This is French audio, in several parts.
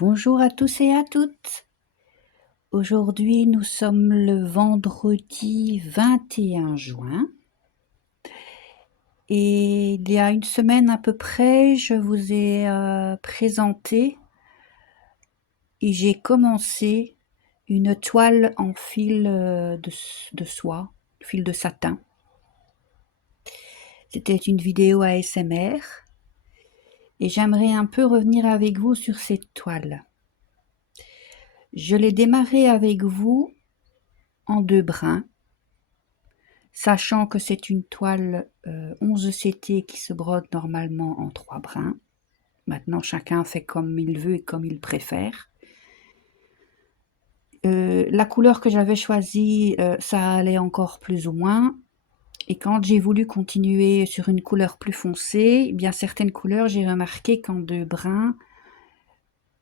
Bonjour à tous et à toutes. Aujourd'hui, nous sommes le vendredi 21 juin et il y a une semaine à peu près, je vous ai présenté et j'ai commencé une toile en fil de soie, fil de satin. C'était une vidéo ASMR et j'aimerais un peu revenir avec vous sur cette toile. Je l'ai démarrée avec vous en 2 brins, sachant que c'est une toile 11 CT qui se brode normalement en 3 brins. Maintenant, chacun fait comme il veut et comme il préfère. La couleur que j'avais choisie, ça allait encore plus ou moins. Et quand j'ai voulu continuer sur une couleur plus foncée, eh bien certaines couleurs, j'ai remarqué qu'en 2 brins,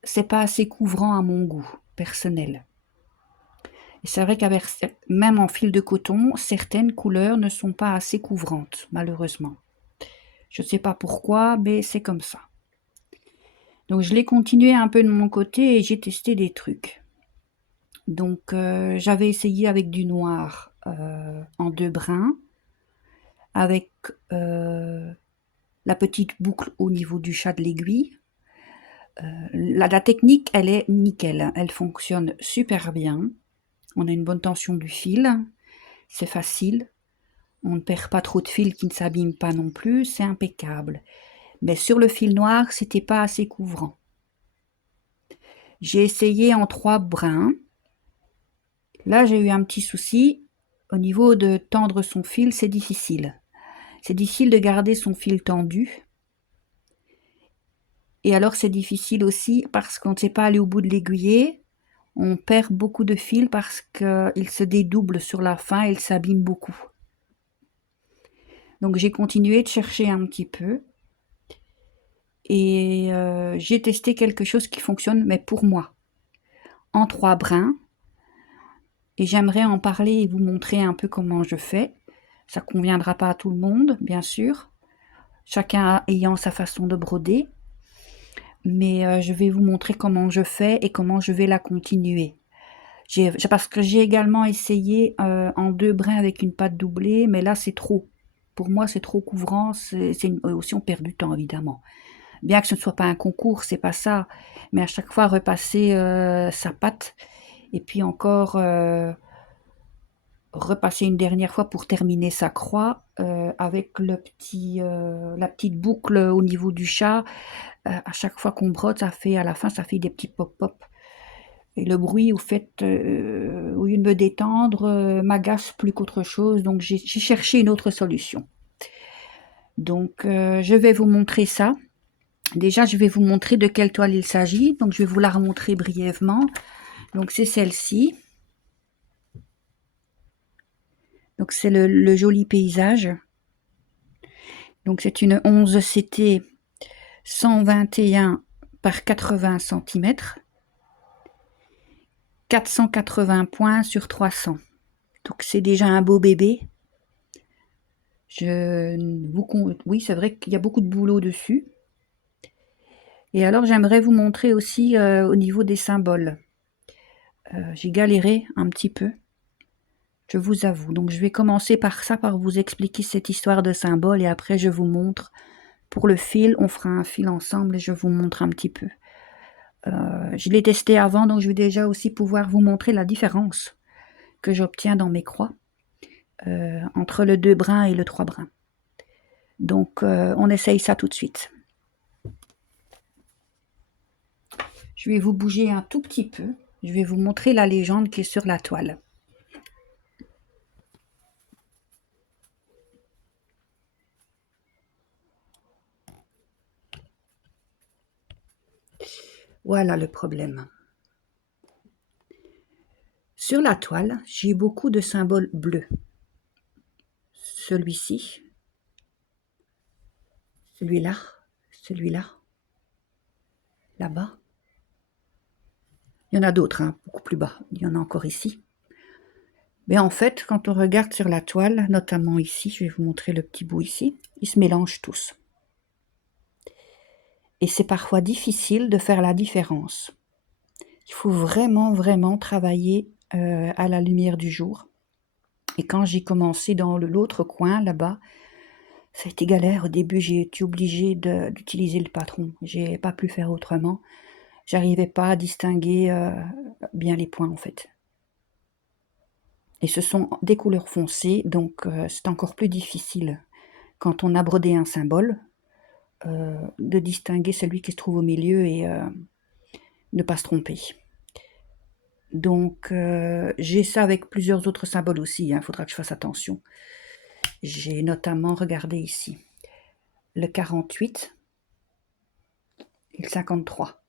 c'est pas assez couvrant à mon goût personnel. Et c'est vrai qu'avec même en fil de coton, certaines couleurs ne sont pas assez couvrantes, malheureusement. Je ne sais pas pourquoi, mais c'est comme ça. Donc je l'ai continué un peu de mon côté et j'ai testé des trucs. Donc j'avais essayé avec du noir en 2 brins, avec la petite boucle au niveau du chat de l'aiguille. La technique, elle est nickel, elle fonctionne super bien. On a une bonne tension du fil, c'est facile. On ne perd pas trop de fil qui ne s'abîme pas non plus, c'est impeccable. Mais sur le fil noir, c'était pas assez couvrant. J'ai essayé en 3 brins. Là, j'ai eu un petit souci. Au niveau de tendre son fil, c'est difficile. C'est difficile de garder son fil tendu. Et alors, c'est difficile aussi parce qu'on ne sait pas aller au bout de l'aiguiller. On perd beaucoup de fil parce qu'il se dédouble sur la fin et il s'abîme beaucoup. Donc, j'ai continué de chercher un petit peu. Et j'ai testé quelque chose qui fonctionne, mais pour moi, en 3 brins. Et j'aimerais en parler et vous montrer un peu comment je fais. Ça ne conviendra pas à tout le monde, bien sûr, chacun ayant sa façon de broder. Mais je vais vous montrer comment je fais et comment je vais la continuer. Parce que j'ai également essayé en 2 brins avec une pâte doublée, mais là c'est trop. Pour moi c'est trop couvrant, aussi on perd du temps évidemment. Bien que ce ne soit pas un concours, c'est pas ça. Mais à chaque fois repasser sa pâte et puis encore repasser une dernière fois pour terminer sa croix avec la petite boucle au niveau du chat. À chaque fois qu'on brode, à la fin, ça fait des petits pop-pop. Et le bruit, au fait, au lieu de me détendre, m'agace plus qu'autre chose. Donc, j'ai cherché une autre solution. Donc, je vais vous montrer ça. Déjà, je vais vous montrer de quelle toile il s'agit. Donc, je vais vous la remontrer brièvement. Donc, c'est celle-ci. Donc, c'est le joli paysage. Donc, c'est une 11 CT 121 par 80 cm. 480 points sur 300. Donc c'est déjà un beau bébé. Oui, c'est vrai qu'il y a beaucoup de boulot dessus. Et alors j'aimerais vous montrer aussi au niveau des symboles. J'ai galéré un petit peu, je vous avoue. Donc je vais commencer par ça, par vous expliquer cette histoire de symboles et après je vous montre. Pour le fil, on fera un fil ensemble et je vous montre un petit peu. Je l'ai testé avant, donc je vais déjà aussi pouvoir vous montrer la différence que j'obtiens dans mes croix. Entre le 2 brins et le 3 brins. Donc, on essaye ça tout de suite. Je vais vous bouger un tout petit peu. Je vais vous montrer la légende qui est sur la toile. Voilà le problème. Sur la toile, j'ai beaucoup de symboles bleus. Celui-ci, celui-là, celui-là, là-bas. Il y en a d'autres, hein, beaucoup plus bas. Il y en a encore ici. Mais en fait, quand on regarde sur la toile, notamment ici, je vais vous montrer le petit bout ici, ils se mélangent tous. Et c'est parfois difficile de faire la différence. Il faut vraiment, vraiment travailler à la lumière du jour. Et quand j'ai commencé dans l'autre coin, là-bas, ça a été galère. Au début, j'ai été obligée d'utiliser le patron. J'ai pas pu faire autrement. J'arrivais pas à distinguer bien les points, en fait. Et ce sont des couleurs foncées, donc c'est encore plus difficile, quand on a brodé un symbole, de distinguer celui qui se trouve au milieu et ne pas se tromper. Donc j'ai ça avec plusieurs autres symboles aussi, il faudra que je fasse attention. J'ai notamment regardé ici le 48 et le 53.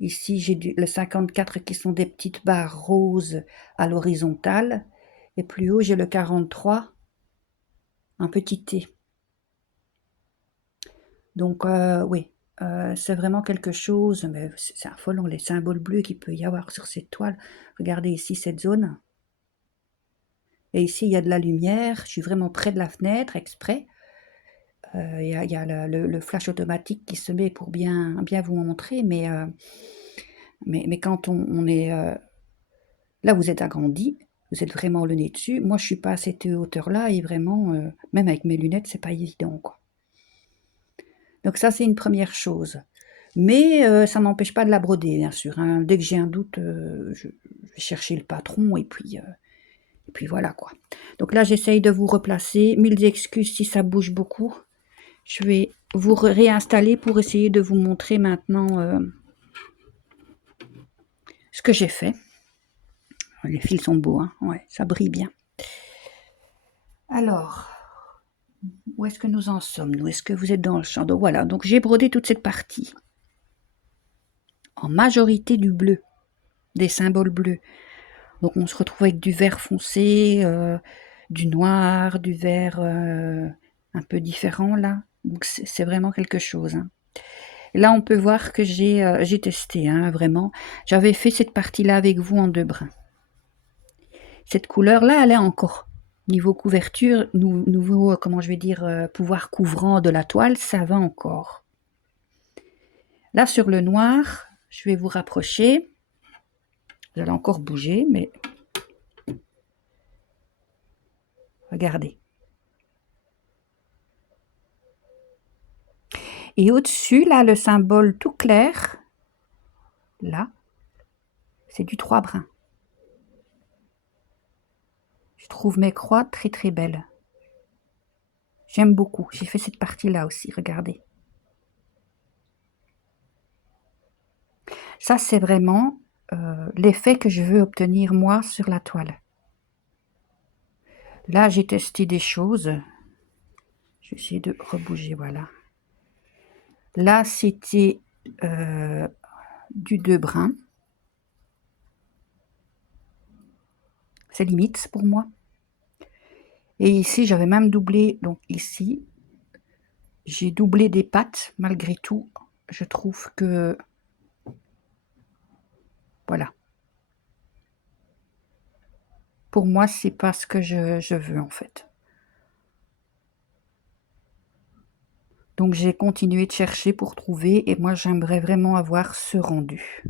Ici, j'ai le 54 qui sont des petites barres roses à l'horizontale. Et plus haut, j'ai le 43, un petit T. Donc, oui, c'est vraiment quelque chose, mais c'est affolant, les symboles bleus qu'il peut y avoir sur cette toile. Regardez ici cette zone. Et ici, il y a de la lumière. Je suis vraiment près de la fenêtre, exprès. Il y a le flash automatique qui se met pour bien vous montrer, mais quand on est... là, vous êtes agrandi, vous êtes vraiment le nez dessus. Moi, je suis pas à cette hauteur-là et vraiment, même avec mes lunettes, c'est pas évident, quoi. Donc ça, c'est une première chose. Mais ça n'empêche pas de la broder, bien sûr, hein. Dès que j'ai un doute, je vais chercher le patron et puis voilà, quoi. Donc là, j'essaye de vous replacer. Mille excuses si ça bouge beaucoup. Je vais vous réinstaller pour essayer de vous montrer maintenant ce que j'ai fait. Les fils sont beaux, hein. Ouais, ça brille bien. Alors, où est-ce que nous en sommes, nous? Est-ce que vous êtes dans le champ? Donc voilà, donc j'ai brodé toute cette partie. En majorité du bleu, des symboles bleus. Donc on se retrouve avec du vert foncé, du noir, du vert un peu différent là. Donc c'est vraiment quelque chose, hein. Là, on peut voir que j'ai testé, hein, vraiment. J'avais fait cette partie-là avec vous en 2 brins. Cette couleur-là, elle est encore. Niveau couverture, nouveau, comment je vais dire, pouvoir couvrant de la toile, ça va encore. Là, sur le noir, je vais vous rapprocher. Vous allez encore bouger, mais regardez. Et au-dessus, là, le symbole tout clair, là, c'est du 3 brins. Je trouve mes croix très très belles. J'aime beaucoup. J'ai fait cette partie-là aussi, regardez. Ça, c'est vraiment l'effet que je veux obtenir, moi, sur la toile. Là, j'ai testé des choses. Je vais essayer de rebouger, voilà. Là, c'était du 2 brins. C'est limite pour moi. Et ici, j'avais même doublé, donc ici, j'ai doublé des pattes, malgré tout. Je trouve que... Voilà. Pour moi, c'est pas ce que je veux, en fait. Donc, j'ai continué de chercher pour trouver, et moi, j'aimerais vraiment avoir ce rendu.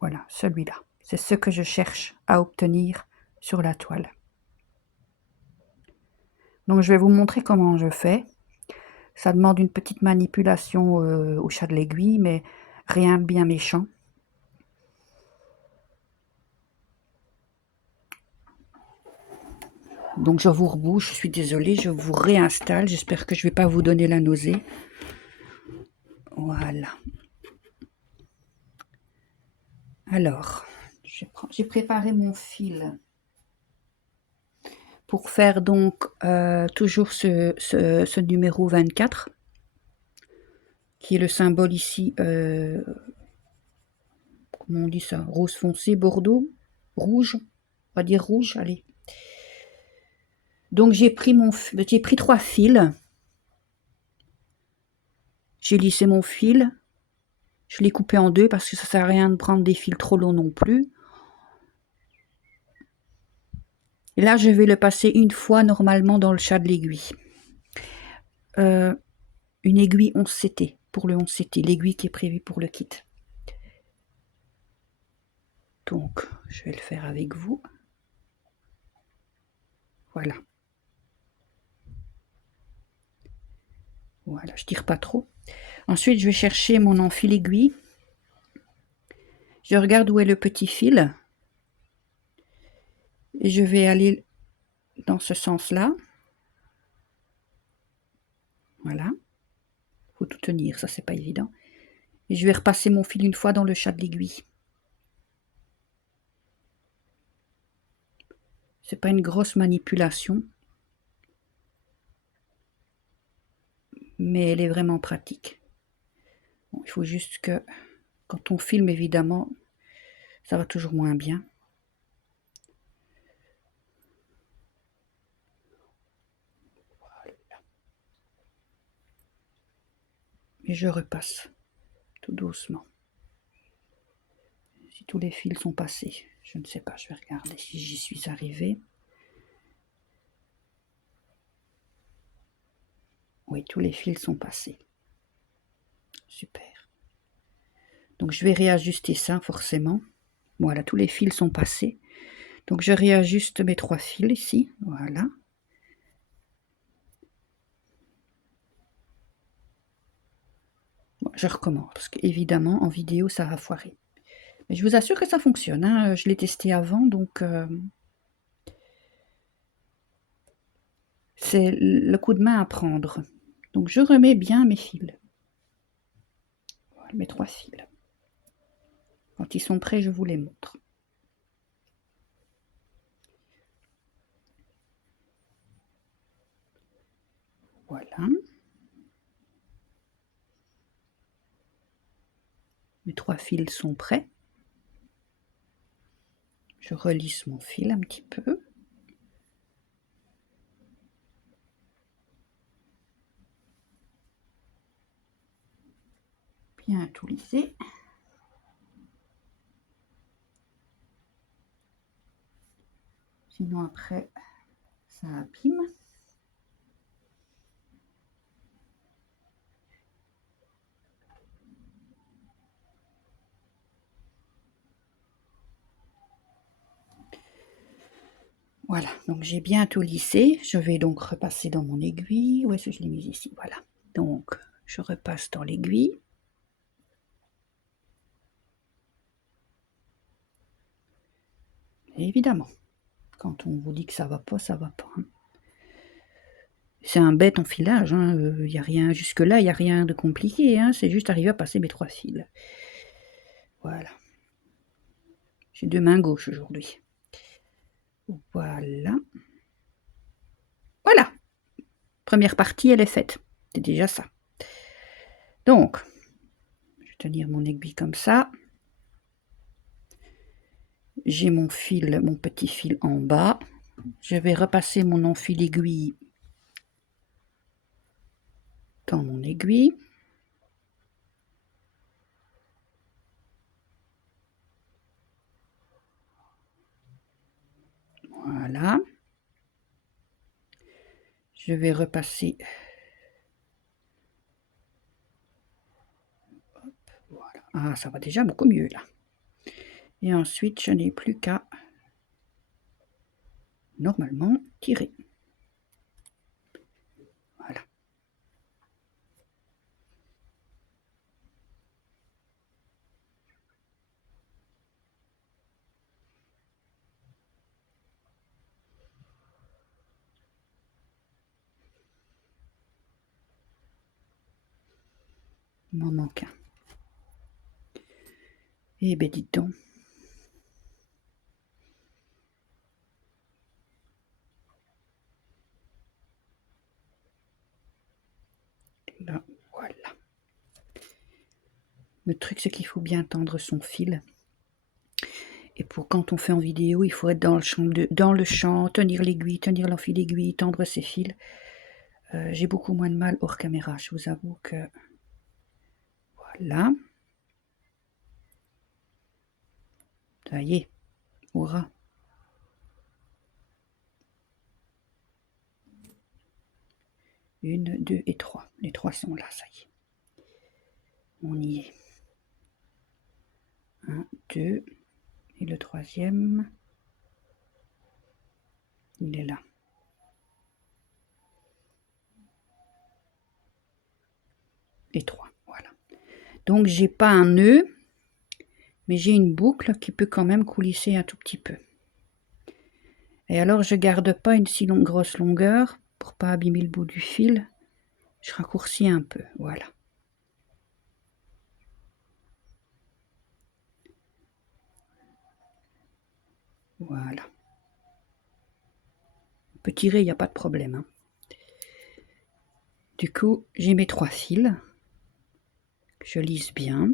Voilà, celui-là. C'est ce que je cherche à obtenir sur la toile. Donc, je vais vous montrer comment je fais. Ça demande une petite manipulation au chat de l'aiguille, mais rien de bien méchant. Donc je vous rebouche, je suis désolée, je vous réinstalle. J'espère que je ne vais pas vous donner la nausée. Voilà. Alors, j'ai préparé mon fil pour faire donc toujours ce numéro 24, qui est le symbole ici, comment on dit ça, rose foncé, bordeaux, rouge, on va dire rouge, allez. Donc j'ai pris 3 fils, j'ai lissé mon fil, je l'ai coupé en 2 parce que ça sert à rien de prendre des fils trop longs non plus. Et là, je vais le passer une fois normalement dans le chat de l'aiguille. une aiguille 11 CT, pour le 11 CT, l'aiguille qui est prévue pour le kit. Donc, je vais le faire avec vous. Voilà. Voilà, je tire pas trop. Ensuite, je vais chercher mon enfil aiguille. Je regarde où est le petit fil. Et je vais aller dans ce sens-là. Voilà. Il faut tout tenir, ça c'est pas évident. Et je vais repasser mon fil une fois dans le chat de l'aiguille. C'est pas une grosse manipulation, mais elle est vraiment pratique. Bon, il faut juste que, quand on filme évidemment, ça va toujours moins bien. Voilà. Et je repasse tout doucement. Si tous les fils sont passés, je ne sais pas, je vais regarder si j'y suis arrivée. Oui, tous les fils sont passés. Super. Donc je vais réajuster ça forcément. Voilà, tous les fils sont passés. Donc je réajuste mes 3 fils ici. Voilà. Bon, je recommence parce qu'évidemment en vidéo ça va foirer. Mais je vous assure que ça fonctionne. Hein. Je l'ai testé avant, donc c'est le coup de main à prendre. Donc je remets bien mes fils. Voilà, mes 3 fils. Quand ils sont prêts, je vous les montre. Voilà. Mes 3 fils sont prêts. Je relisse mon fil un petit peu. Bien tout lisser. Sinon après, ça abîme. Voilà, donc j'ai bien tout lissé. Je vais donc repasser dans mon aiguille. Où est-ce que je l'ai mis ici? Voilà. Donc, je repasse dans l'aiguille. Et évidemment, quand on vous dit que ça va pas, ça va pas. Hein. C'est un bête enfilage. Hein. Y a rien, jusque-là, il n'y a rien de compliqué. Hein. C'est juste arriver à passer mes 3 fils. Voilà. J'ai 2 mains gauches aujourd'hui. Voilà. Voilà. Première partie, elle est faite. C'est déjà ça. Donc, je vais tenir mon aiguille comme ça. J'ai mon fil, mon petit fil en bas. Je vais repasser mon enfil aiguille dans mon aiguille. Voilà. Je vais repasser. Hop, voilà. Ah, ça va déjà beaucoup mieux là. Et ensuite, je n'ai plus qu'à normalement tirer. Voilà. Il m'en manque un. Eh ben dites donc. Là, voilà. Le truc, c'est qu'il faut bien tendre son fil. Et pour quand on fait en vidéo, il faut être dans le champ, tenir l'aiguille, tenir l'enfil d'aiguille, tendre ses fils. J'ai beaucoup moins de mal hors caméra, je vous avoue que... Voilà. Ça y est, hurrah. 1, 2 et 3. Les 3 sont là, ça y est. On y est. 1, 2. Et le troisième, il est là. Et 3, voilà. Donc, j'ai pas un nœud, mais j'ai une boucle qui peut quand même coulisser un tout petit peu. Et alors, je garde pas une si grosse longueur pour pas abîmer le bout du fil. Je raccourcis un peu, voilà. Voilà. On peut tirer, il n'y a pas de problème. Hein. Du coup, j'ai mes 3 fils. Je lisse bien.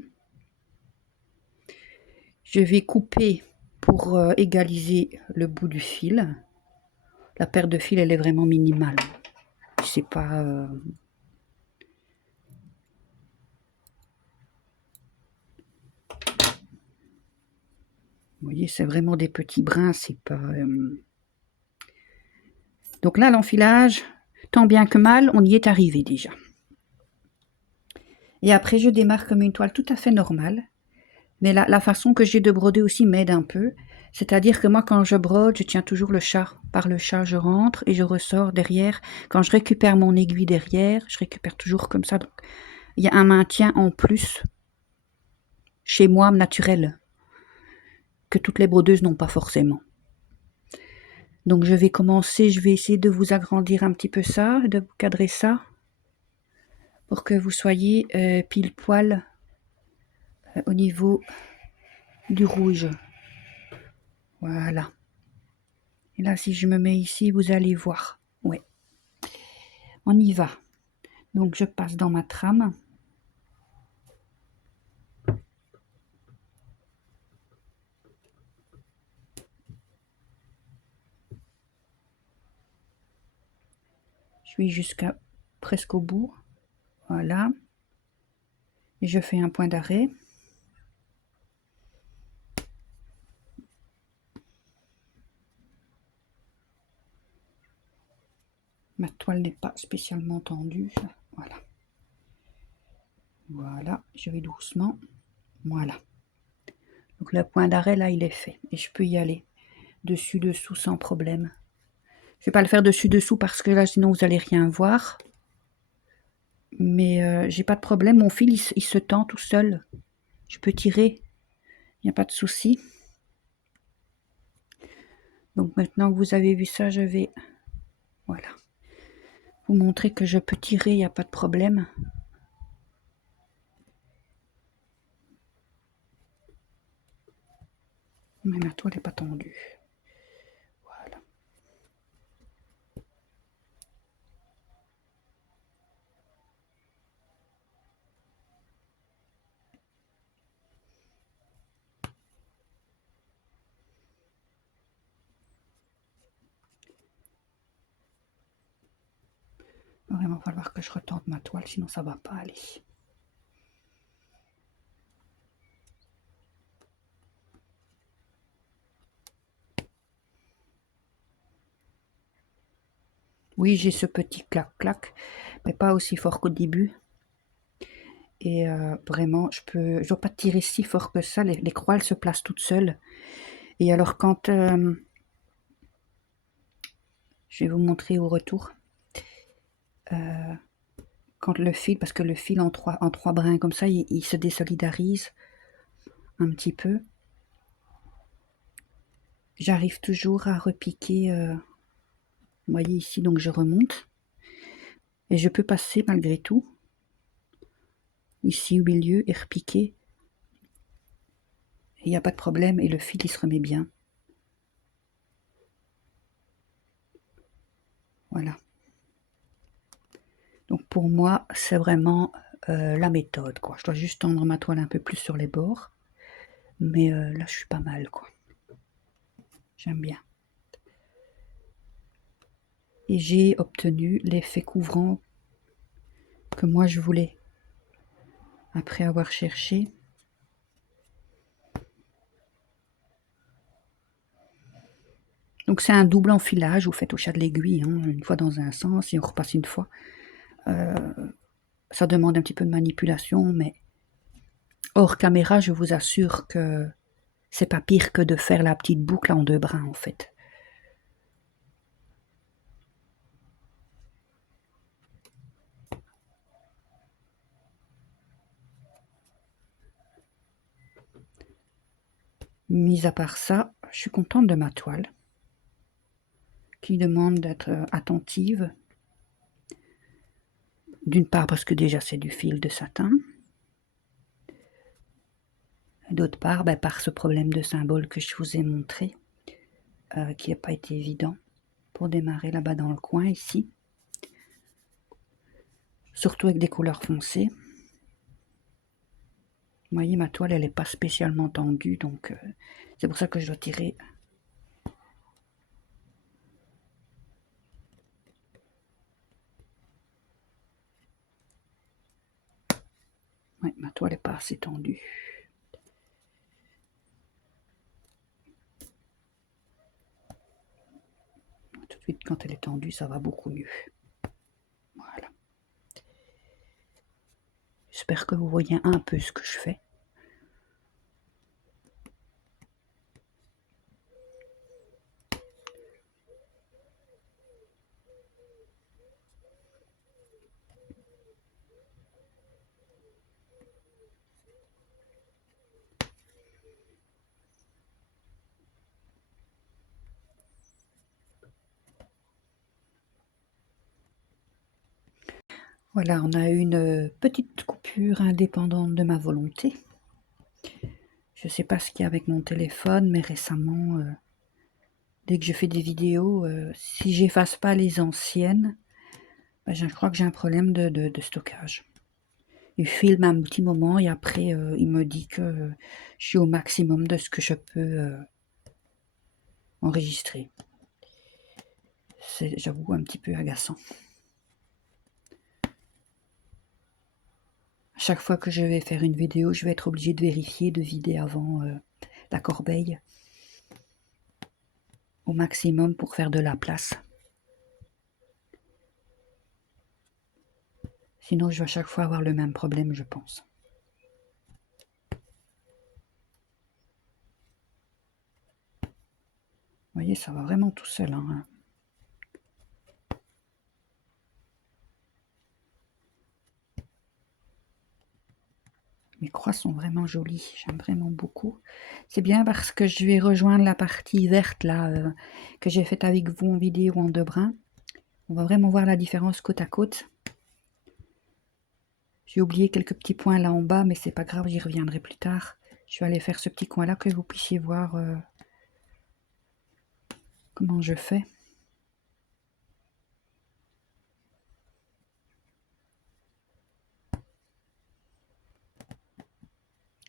Je vais couper pour égaliser le bout du fil. La paire de fils, elle est vraiment minimale. C'est pas... Vous voyez, c'est vraiment des petits brins, c'est pas... Donc là, l'enfilage, tant bien que mal, on y est arrivé déjà. Et après, je démarre comme une toile tout à fait normale. Mais la façon que j'ai de broder aussi m'aide un peu. C'est-à-dire que moi, quand je brode, je tiens toujours le chat. Par le chat, je rentre et je ressors derrière. Quand je récupère mon aiguille derrière, je récupère toujours comme ça. Donc, il y a un maintien en plus, chez moi, naturel, que toutes les brodeuses n'ont pas forcément. Donc, je vais commencer, je vais essayer de vous agrandir un petit peu ça, de vous cadrer ça, pour que vous soyez pile poil au niveau du rouge. Voilà. Et là, si je me mets ici, vous allez voir. Ouais. On y va. Donc, je passe dans ma trame. Je vais jusqu'à presque au bout. Voilà. Et je fais un point d'arrêt. Ma toile n'est pas spécialement tendue. Voilà. Voilà. Je vais doucement. Voilà. Donc, le point d'arrêt, là, il est fait. Et je peux y aller dessus-dessous sans problème. Je ne vais pas le faire dessus-dessous parce que là, sinon, vous n'allez rien voir. Mais j'ai pas de problème. Mon fil, il se tend tout seul. Je peux tirer. Il n'y a pas de souci. Donc, maintenant que vous avez vu ça, je vais... Voilà. Vous montrer que je peux tirer, il n'y a pas de problème. Mais ma toile n'est pas tendue. Voilà. Il va vraiment falloir que je retente ma toile, sinon ça ne va pas aller. Oui, j'ai ce petit clac-clac, mais pas aussi fort qu'au début. Et vraiment, je ne dois pas tirer si fort que ça. Les croix, elles se placent toutes seules. Et alors, quand... je vais vous montrer au retour. Quand le fil, parce que le fil en trois brins comme ça, il se désolidarise un petit peu. J'arrive toujours à repiquer... vous voyez ici, donc je remonte. Et je peux passer malgré tout. Ici au milieu et repiquer. Il n'y a pas de problème et le fil il se remet bien. Voilà. Donc pour moi, c'est vraiment la méthode, quoi. Je dois juste tendre ma toile un peu plus sur les bords. Mais là, je suis pas mal, quoi. J'aime bien. Et j'ai obtenu l'effet couvrant que moi je voulais. Après avoir cherché. Donc c'est un double enfilage, vous faites au chat de l'aiguille, hein, une fois dans un sens et on repasse une fois Ça demande un petit peu de manipulation, mais hors caméra, je vous assure que c'est pas pire que de faire la petite boucle en 2 brins, en fait. Mis à part ça, je suis contente de ma toile, qui demande d'être attentive. D'une part parce que déjà c'est du fil de satin. D'autre part, par ce problème de symbole que je vous ai montré, qui n'a pas été évident pour démarrer là-bas dans le coin ici. Surtout avec des couleurs foncées. Vous voyez, ma toile, elle n'est pas spécialement tendue, donc c'est pour ça que je dois tirer. Ouais, ma toile n'est pas assez tendue. Tout de suite, quand elle est tendue, ça va beaucoup mieux. Voilà. J'espère que vous voyez un peu ce que je fais. Voilà, on a une petite coupure indépendante de ma volonté. Je ne sais pas ce qu'il y a avec mon téléphone, mais récemment, dès que je fais des vidéos, si j'efface pas les anciennes, je crois que j'ai un problème de stockage. Il filme un petit moment et après, il me dit que je suis au maximum de ce que je peux enregistrer. C'est, j'avoue, un petit peu agaçant. À chaque fois que je vais faire une vidéo, je vais être obligée de vérifier, de vider avant la corbeille au maximum pour faire de la place. Sinon, je vais à chaque fois avoir le même problème, je pense. Vous voyez, ça va vraiment tout seul. Hein. Mes croix sont vraiment jolies, j'aime vraiment beaucoup. C'est bien parce que je vais rejoindre la partie verte là que j'ai faite avec vous en vidéo en 2 brins. On va vraiment voir la différence côte à côte. J'ai oublié quelques petits points là en bas, mais c'est pas grave, j'y reviendrai plus tard. Je vais aller faire ce petit coin là que vous puissiez voir comment je fais.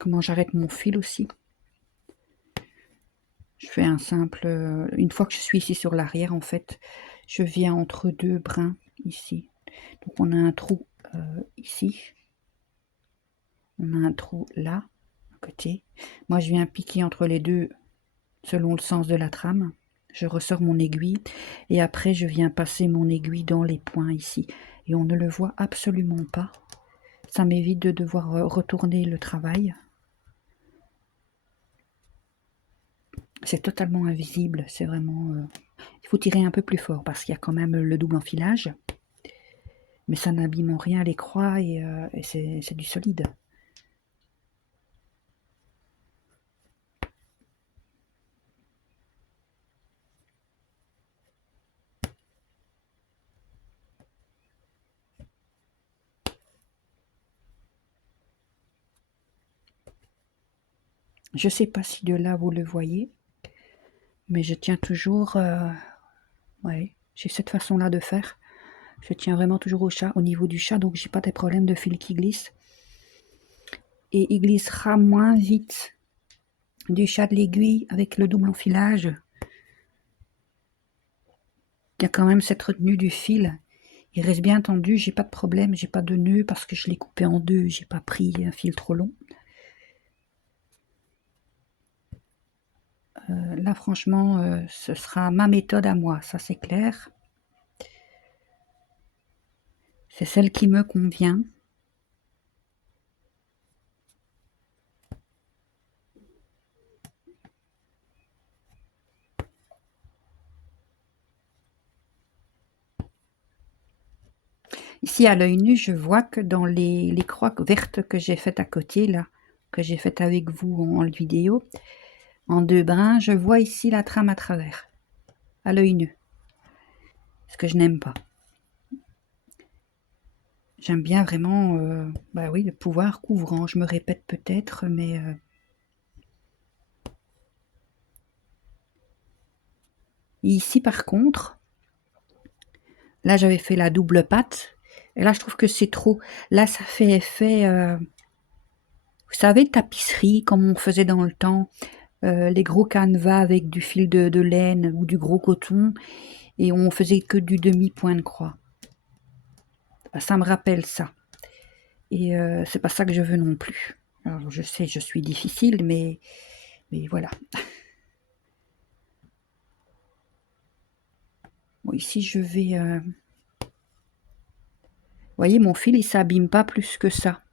Comment j'arrête mon fil aussi. Je fais un simple... une fois que je suis ici sur l'arrière, en fait, je viens entre 2 brins ici. Donc on a un trou ici. On a un trou là, à côté. Moi, je viens piquer entre les deux selon le sens de la trame. Je ressors mon aiguille et après, je viens passer mon aiguille dans les points ici. Et on ne le voit absolument pas. Ça m'évite de devoir retourner le travail. C'est totalement invisible, c'est vraiment... il faut tirer un peu plus fort parce qu'il y a quand même le double enfilage. Mais ça n'abîme en rien les croix et c'est du solide. Je ne sais pas si de là vous le voyez, mais je tiens toujours... ouais, j'ai cette façon-là de faire. Je tiens vraiment toujours au niveau du chat, donc j'ai pas des problèmes de fil qui glisse. Et il glissera moins vite du chat de l'aiguille avec le double enfilage. Il y a quand même cette retenue du fil. Il reste bien tendu, j'ai pas de problème, j'ai pas de nœud parce que je l'ai coupé en 2, j'ai pas pris un fil trop long. Là franchement, ce sera ma méthode à moi, ça c'est clair. C'est celle qui me convient. Ici, à l'œil nu, je vois que dans les croix vertes que j'ai faites à côté, là, que j'ai faites avec vous en vidéo, en 2 brins, je vois ici la trame à travers, à l'œil nu. Ce que je n'aime pas. J'aime bien vraiment, bah oui, le pouvoir couvrant. Je me répète peut-être, mais ici, par contre, là, j'avais fait la double patte. Et là, je trouve que c'est trop. Là, ça fait effet, vous savez, tapisserie, comme on faisait dans le temps. Les gros canevas avec du fil de laine ou du gros coton. Et on faisait que du demi-point de croix. Bah, ça me rappelle ça. Et c'est pas ça que je veux non plus. Alors, je sais, je suis difficile, mais voilà. Bon, ici, je vais... Vous voyez, mon fil, il s'abîme pas plus que ça.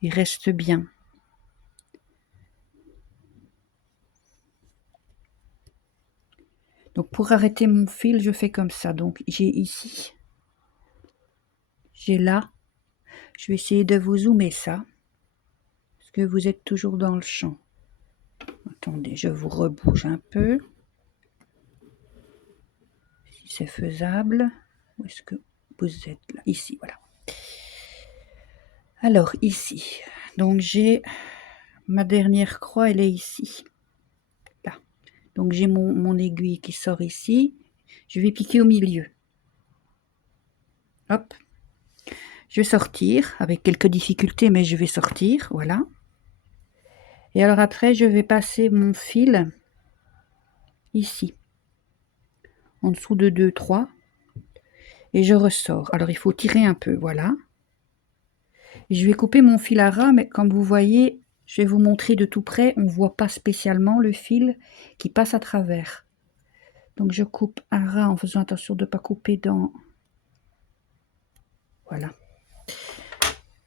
Il reste bien. Donc, pour arrêter mon fil, je fais comme ça. Donc, j'ai ici. J'ai là. Je vais essayer de vous zoomer ça. Parce que vous êtes toujours dans le champ. Attendez, je vous rebouge un peu. Si c'est faisable. Où est-ce que vous êtes là? Ici, voilà. Alors, ici. Donc, j'ai... Ma dernière croix, elle est ici. Là. Donc, j'ai mon aiguille qui sort ici. Je vais piquer au milieu. Hop. Je vais sortir, avec quelques difficultés, mais je vais sortir, voilà. Et alors après, je vais passer mon fil ici, en dessous de 2, 3, et je ressors. Alors, il faut tirer un peu, voilà. Et je vais couper mon fil à ras, mais comme vous voyez, je vais vous montrer de tout près, on ne voit pas spécialement le fil qui passe à travers. Donc, je coupe à ras en faisant attention de ne pas couper dans... Voilà.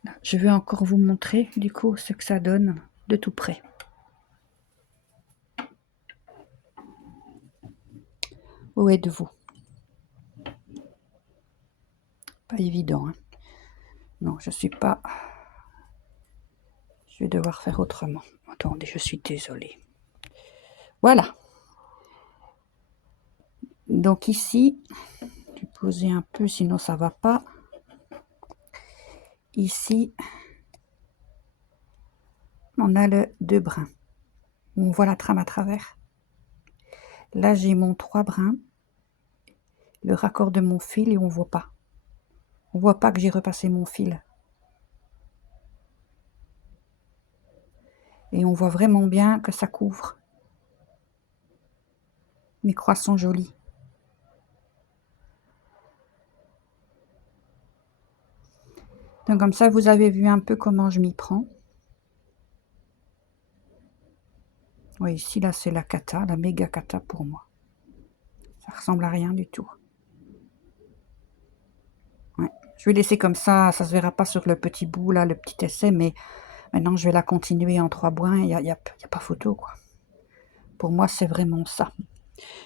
Là, je vais encore vous montrer, du coup, ce que ça donne de tout près. Où êtes-vous? Pas évident, hein. Non, je suis pas... Je vais devoir faire autrement. Attendez, je suis désolée. Voilà. Donc ici, je vais poser un peu, sinon ça va pas. Ici, on a le 2 brins. On voit la trame à travers. Là, j'ai mon 3 brins. Le raccord de mon fil et on voit pas. On voit pas que j'ai repassé mon fil. Et on voit vraiment bien que ça couvre. Mes croix sont jolies. Donc comme ça, vous avez vu un peu comment je m'y prends. Oui, ici, là, c'est la cata, la méga cata pour moi. Ça ressemble à rien du tout. Ouais. Je vais laisser comme ça se verra pas sur le petit bout, là, le petit essai, mais maintenant, je vais la continuer en 3 brins, il y a pas photo, quoi. Pour moi, c'est vraiment ça.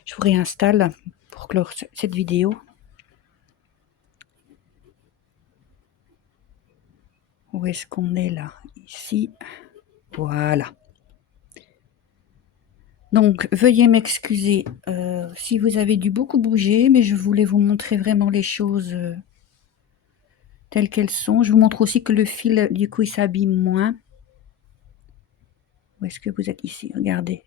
Je vous réinstalle pour clore cette vidéo. Où est-ce qu'on est là? Ici. Voilà. Donc, veuillez m'excuser si vous avez dû beaucoup bouger, mais je voulais vous montrer vraiment les choses telles qu'elles sont. Je vous montre aussi que le fil, du coup, il s'abîme moins. Où est-ce que vous êtes ici? Regardez.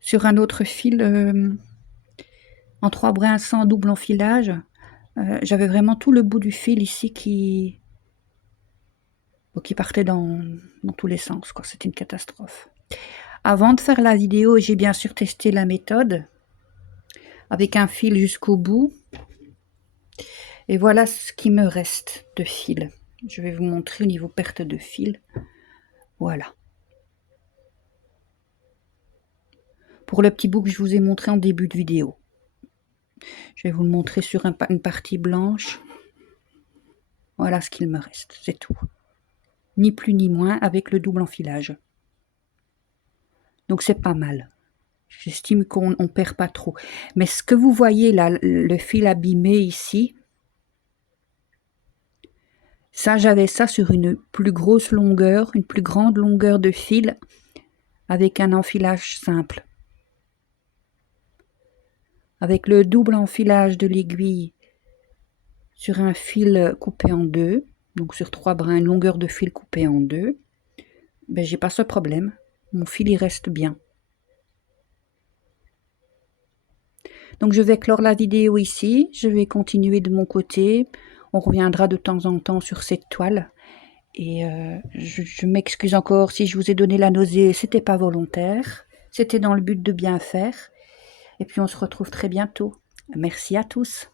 Sur un autre fil en 3 brins sans double enfilage, j'avais vraiment tout le bout du fil ici qui partait dans tous les sens, quoi. C'était une catastrophe. Avant de faire la vidéo, j'ai bien sûr testé la méthode avec un fil jusqu'au bout. Et voilà ce qui me reste de fil. Je vais vous montrer au niveau perte de fil. Voilà. pour le petit bout que je vous ai montré en début de vidéo. Je vais vous le montrer sur une partie blanche. Voilà ce qu'il me reste, c'est tout. Ni plus ni moins avec le double enfilage. Donc c'est pas mal. J'estime qu'on ne perd pas trop. Mais ce que vous voyez là, le fil abîmé ici, ça j'avais ça sur une plus grosse longueur, une plus grande longueur de fil avec un enfilage simple. Avec le double enfilage de l'aiguille sur un fil coupé en deux, donc sur 3 brins, une longueur de fil coupée en deux, ben j'ai pas ce problème. Mon fil il reste bien. Donc je vais clore la vidéo ici, je vais continuer de mon côté. On reviendra de temps en temps sur cette toile. Et je m'excuse encore si je vous ai donné la nausée, c'était pas volontaire. C'était dans le but de bien faire. Et puis on se retrouve très bientôt. Merci à tous.